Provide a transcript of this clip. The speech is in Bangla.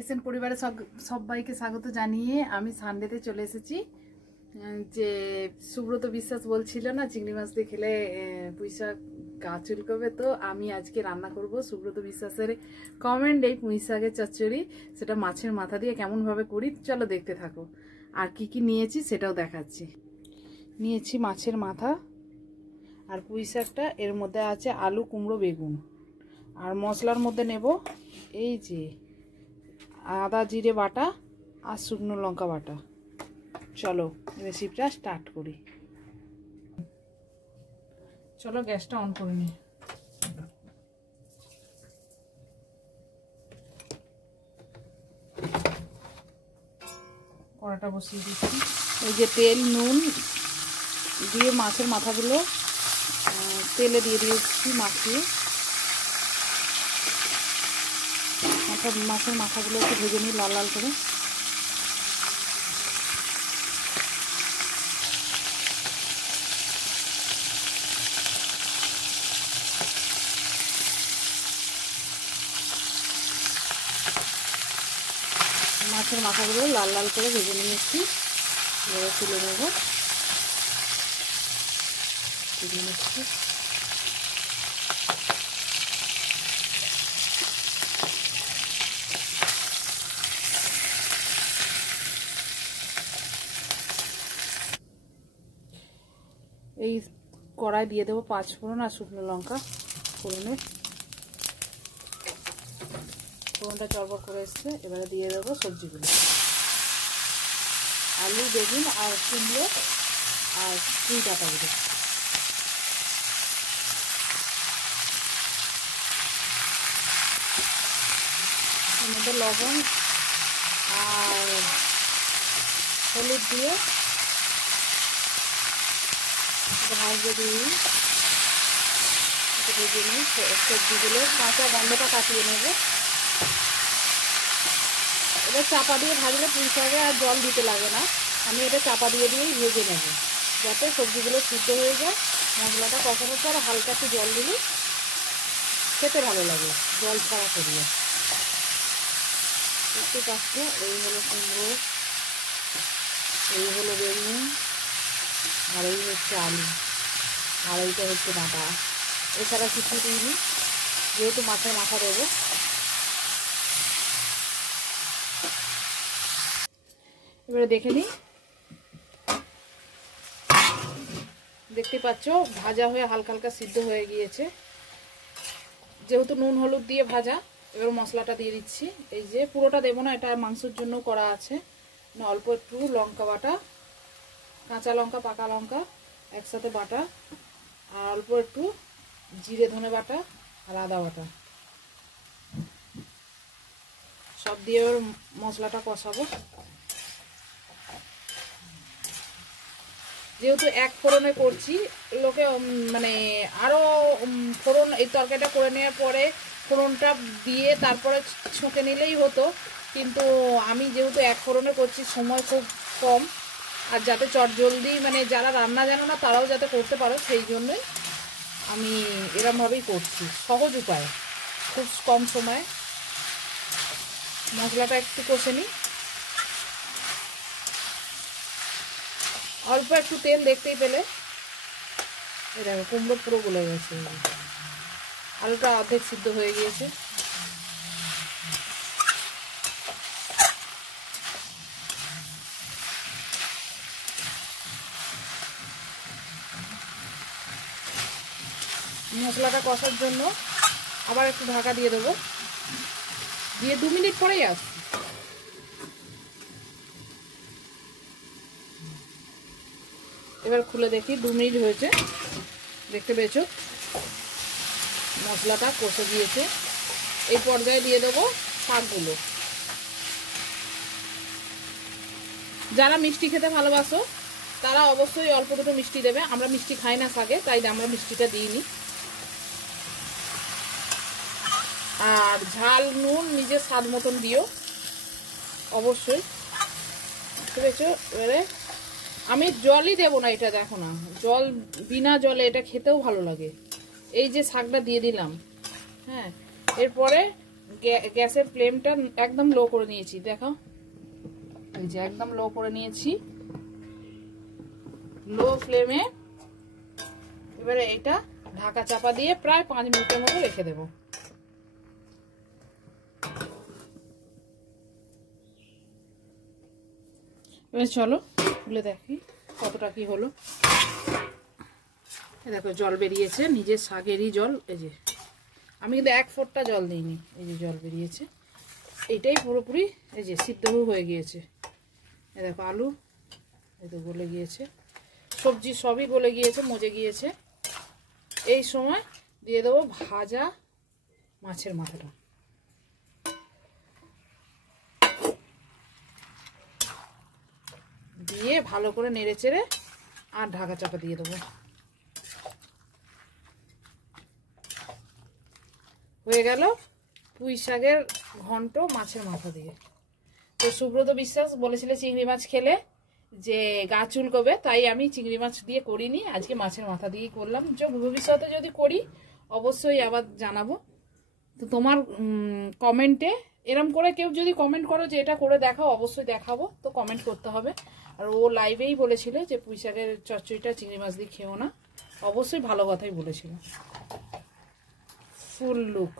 এসএন পরিবারের সবাইকে স্বাগত জানিয়ে আমি সানডেতে চলে এসেছি। যে সুব্রত বিশ্বাস বলছিল না চিংড়ি মাছ দিয়ে খেলে পুঁইশাক গা চুলকবে, তো আমি আজকে রান্না করব সুব্রত বিশ্বাসের কমেন্ট এই পুঁইশাকের চচ্চড়ি। সেটা মাছের মাথা দিয়ে কেমনভাবে করি চলো দেখতে থাকো। আর কি কি নিয়েছি সেটাও দেখাচ্ছি। নিয়েছি মাছের মাথা আর পুঁইশাকটা, এর মধ্যে আছে আলু, কুমড়ো, বেগুন। আর মশলার মধ্যে নেব এই যে আদা জিরে বাটা আর শুকনো লঙ্কা বাটা। চলো রেসিপিটা স্টার্ট করি। চলো গ্যাসটা অন করে নিই। কড়াটা বসিয়ে দিচ্ছি। এই যে তেল নুন দিয়ে মাছের মাথাগুলো তেলে দিয়ে দিয়েছি, মাখিয়ে মাছের মাথাগুলো একটু ভেজে নিই লাল লাল করে। মাছের মাথাগুলো লাল লাল করে ভেজে নিয়েছি, এবার তুলে নেব। তুলে নিচ্ছি। এই কড়াই দিয়ে দেবো 5 ফোড়ন আর শুকনো লঙ্কা ফোড়নের। ফোড়নটা চড়বড় করে এসছে, এবারে দিয়ে দেবো সবজিগুলো, আলু, বেগুন আর কুমড়ো আর পুঁই ডাঁটাগুলো। এর মধ্যে লবণ আর হলুদ দিয়ে ভাজতে দিই, ভেজে নিই। সবজিগুলো কাঁচা গন্ধটা কাটিয়ে নেব। এবার চাপা দিয়ে ভাজলে পুঁইশাকে আর জল দিতে লাগে না। আমি এটা চাপা দিয়ে দিয়েই ভেজে নেব যাতে সবজিগুলো সিদ্ধ হয়ে যায়। মশলাটা কষানোর পর হালকা একটু জল দিলে খেতে ভালো লাগে, জল ছাড়া করিয়ে। একটু পাচ্ছে এই হলো কুমড়ো, এই হলো বেগুন, আর এই হচ্ছে আলু, আর এইটা হচ্ছে ডাঁটা। এছাড়া কিছু দিইনি, যেহেতু মাছের মাথা দেবো। এবারে দেখে নিই। দেখতে পাচ্ছ ভাজা হয়ে হালকা হালকা সিদ্ধ হয়ে গিয়েছে। যেহেতু নুন হলুদ দিয়ে ভাজা, এবার মশলাটা দিয়ে দিচ্ছি। এই যে পুরোটা দেবো না, এটা মাংসের জন্য করা আছে। অল্প একটু লঙ্কা বাটা, কাঁচা লঙ্কা পাকা লঙ্কা একসাথে বাটা, আর অল্প একটু জিরে ধনে বাটা আর আদা বাটা, সব দিয়ে মশলাটা কষাবো। যেহেতু এক ফোড়নে করছি, লোকে মানে আরও ফোড়ন এই তরকারিটা করে নেওয়ার পরে ফোড়নটা দিয়ে তারপরে ছুঁকে নিলেই হতো, কিন্তু আমি যেহেতু এক ফোড়নে করছি, সময় খুব কম, আর যাতে চটজলদি মানে যারা রান্না জানে না তারাও যাতে করতে পারো, সেই জন্যই আমি এরমভাবেই করছি। সহজ উপায়, খুব কম সময়। মশলাটা একটু কষে নিই। অল্প একটু তেল দেখতেই পেলে। এই দেখো কুমড়ো পুরো গলে গেছে, আলুটা অর্ধেক সিদ্ধ হয়ে গিয়েছে। মশলাটা কষার জন্য আবার একটু ঢাকা দিয়ে দেবো, দিয়ে 2 মিনিট পরেই আসছি। এবার খুলে দেখি 2 মিনিট হয়েছে। দেখতে পেয়েছো মশলাটা কষে দিয়েছে। এই পর্যায়ে দিয়ে দেবো শাকগুলো। যারা মিষ্টি খেতে ভালোবাসো তারা অবশ্যই অল্প দুটো মিষ্টি দেবে। আমরা মিষ্টি খাই না শাকে, তাই আমরা মিষ্টিটা দিইনি। আর ঝাল নুন নিজের স্বাদ মতন দিও অবশ্যই, বুঝতে পেরেছো। এবারে আমি জলই দেবো না, এটা দেখো না, জল বিনা জলে এটা খেতেও ভালো লাগে। এই যে শাকটা দিয়ে দিলাম, হ্যাঁ। এরপরে গ্যাসের ফ্লেমটা একদম লো করে নিয়েছি, দেখো এই যে একদম লো করে নিয়েছি, লো ফ্লেমে। এবারে এটা ঢাকা চাপা দিয়ে প্রায় 5 মিনিটের মতো রেখে দেব। এবার চলো খুলে দেখি কতটা কি হলো। দেখো জল বেরিয়েছে, নিজের শাকেরই জল। এই যে আমি কিন্তু 1 ফোঁটা জল দিইনি, এই যে জল বেরিয়েছে। এইটাই পুরোপুরি এই যে সিদ্ধ হয়ে গিয়েছে। এই দেখো আলু এই তো গলে গিয়েছে, সবজি সবই গলে গিয়েছে, মজে গিয়েছে। এই সময় দিয়ে দেবো ভাজা মাছের মাথাটা। দিয়ে ভালো করে নেড়ে চেড়ে আর ঢাকা চাপা দিয়ে দেবো। হয়ে গেল পুঁই শাকের ঘন্ট মাছের মাথা দিয়ে। তো সুব্রত বিশ্বাস বলেছিল চিংড়ি মাছ খেলে যে গা চুলকবে, তাই আমি চিংড়ি মাছ দিয়ে করিনি, আজকে মাছের মাথা দিয়েই করলাম। যে ভবিষ্যতে যদি করি অবশ্যই আবার জানাবো। তো তোমার কমেন্টে এরম করে কেউ যদি কমেন্ট করো যে এটা করে দেখাও, অবশ্যই দেখাবো। তো কমেন্ট করতে হবে। আর ও লাইভেই বলেছিল যে পুঁই শাকের চচ্চড়িটা চিংড়ি মাছ দিয়ে খেও না, অবশ্যই ভালো কথাই বলেছিল। ফুল লুক।